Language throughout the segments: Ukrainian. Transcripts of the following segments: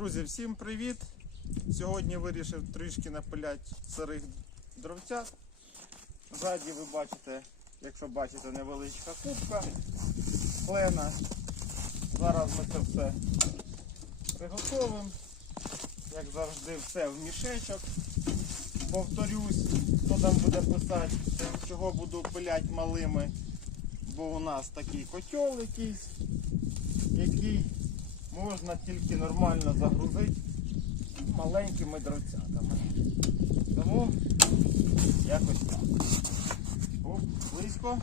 Друзі, всім привіт! Сьогодні вирішив трішки напиляти сирих дровцят. Ззаді ви бачите, якщо бачите, невеличка кубка клена. Зараз ми це все приготовимо. Як завжди, все в мішечок. Повторюсь, хто там буде писати, чого буду пиляти малими, бо у нас такий котел якийсь, який можна тільки нормально загрузити маленькими дровцятами. Тому якось так. Оп, близько.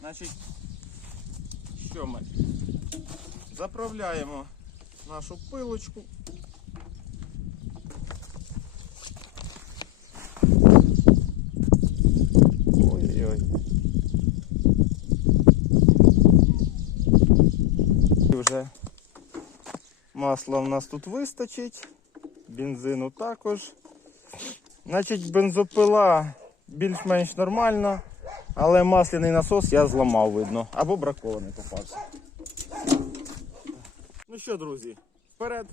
Значить, що ми? Заправляємо нашу пилочку. Ой-ой-ой. Вже масла в нас тут вистачить, бензину також. Значить, бензопила більш-менш нормальна, але масляний насос я зламав, видно, або бракований попався. Ну що, друзі, вперед.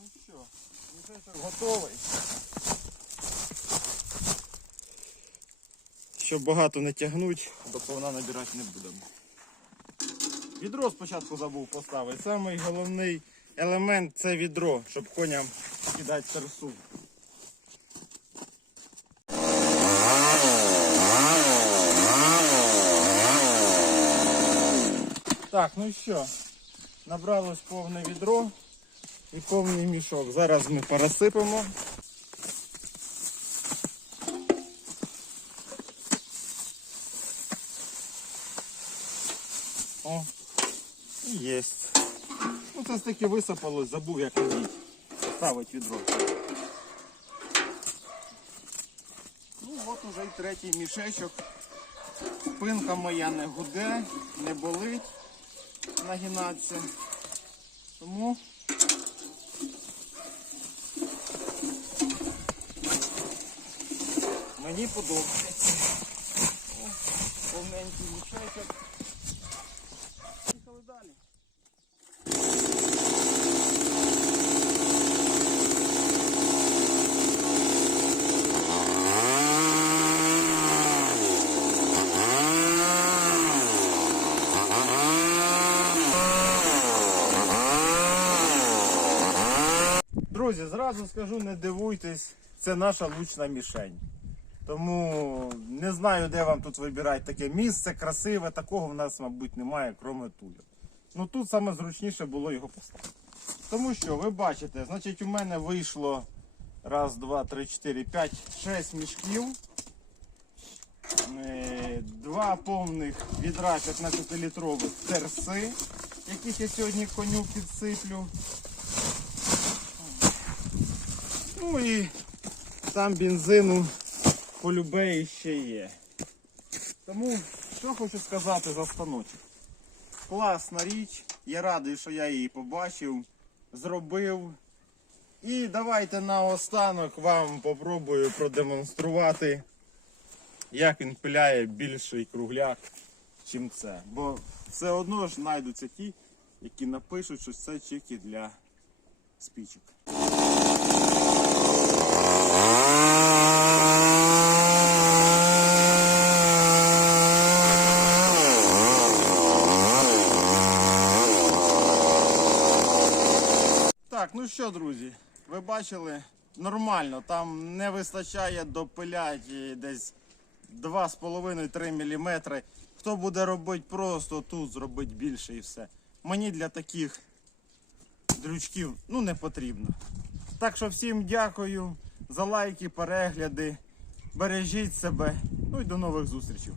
Ну мішечок готовий. Щоб багато не тягнуть, до повна набирати не будемо. Відро спочатку забув поставити. Самий головний елемент це відро, щоб коням кидати терсу. Так, ну що, набралось повне відро і повний мішок. Зараз ми пересипемо. О, і єсть. Ну це таки висипалось, забув як надіть. Ставить відро. Ну от уже й третій мішечок. Спинка моя не гуде, не болить нагинатися. Тому Мені подобається. О, повненький мішечок. Поїхали далі. Друзі, зразу скажу, не дивуйтесь, це наша лучна мішень. Тому не знаю, де вам тут вибирати таке місце, красиве, такого в нас, мабуть, немає, кроме туля. Ну тут саме зручніше було його поставити. Тому що, ви бачите, значить у мене вийшло раз, два, три, чотири, п'ять, шесть мішків. Е, Два повних відра 15-літрових терси, яких я сьогодні коню підсиплю. Ну і там бензину полюбе ще є. Тому що хочу сказати за станочок. Класна річ, я радий, що я її побачив, зробив. І давайте наостанок вам попробую продемонструвати, як він пиляє більший кругляк, чим це. Бо все одно ж знайдуться ті, які напишуть, що це тільки для спічок. Так, ну що, друзі, ви бачили, нормально, там не вистачає допиляти десь 2,5-3 мм. Хто буде робити просто тут, зробить більше і все. Мені для таких дрючків ну, не потрібно. Так що всім дякую за лайки, перегляди. Бережіть себе. Ну і до нових зустрічей.